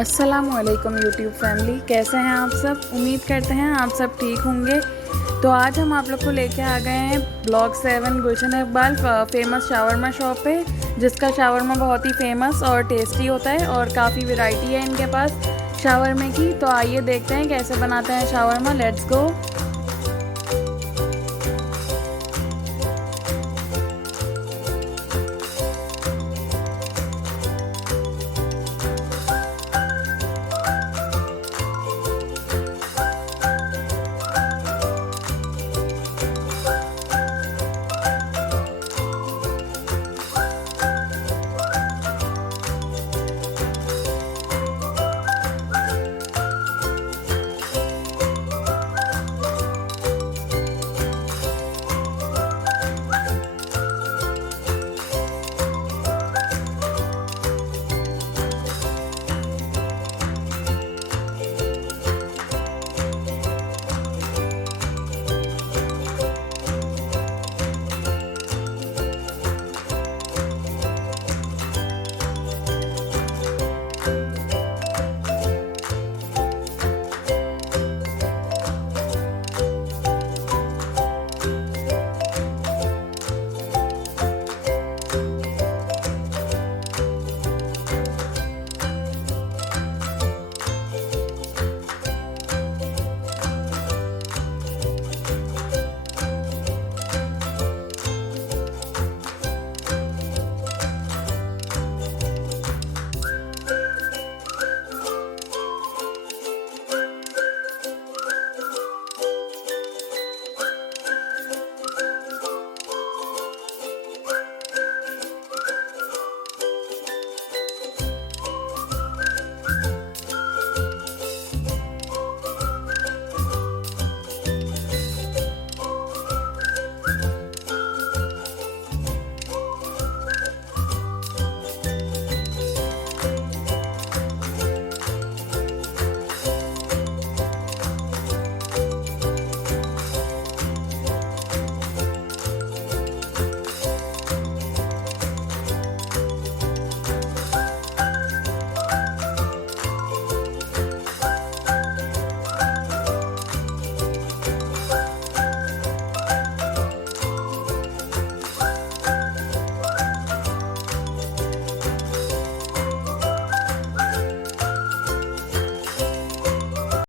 अस्सलामुअलैकुम YouTube family, कैसे हैं आप सब। उम्मीद करते हैं आप सब ठीक होंगे। तो आज हम आप लोग को लेके आ गए हैं ब्लॉग 7 गुलशन इकबाल फेमस शावरमा शॉप पे, जिसका शावरमा बहुत ही फेमस और टेस्टी होता है और काफ़ी वैरायटी है इनके पास शावरमे की। तो आइए देखते हैं कैसे बनाते हैं शावरमा। Let's go.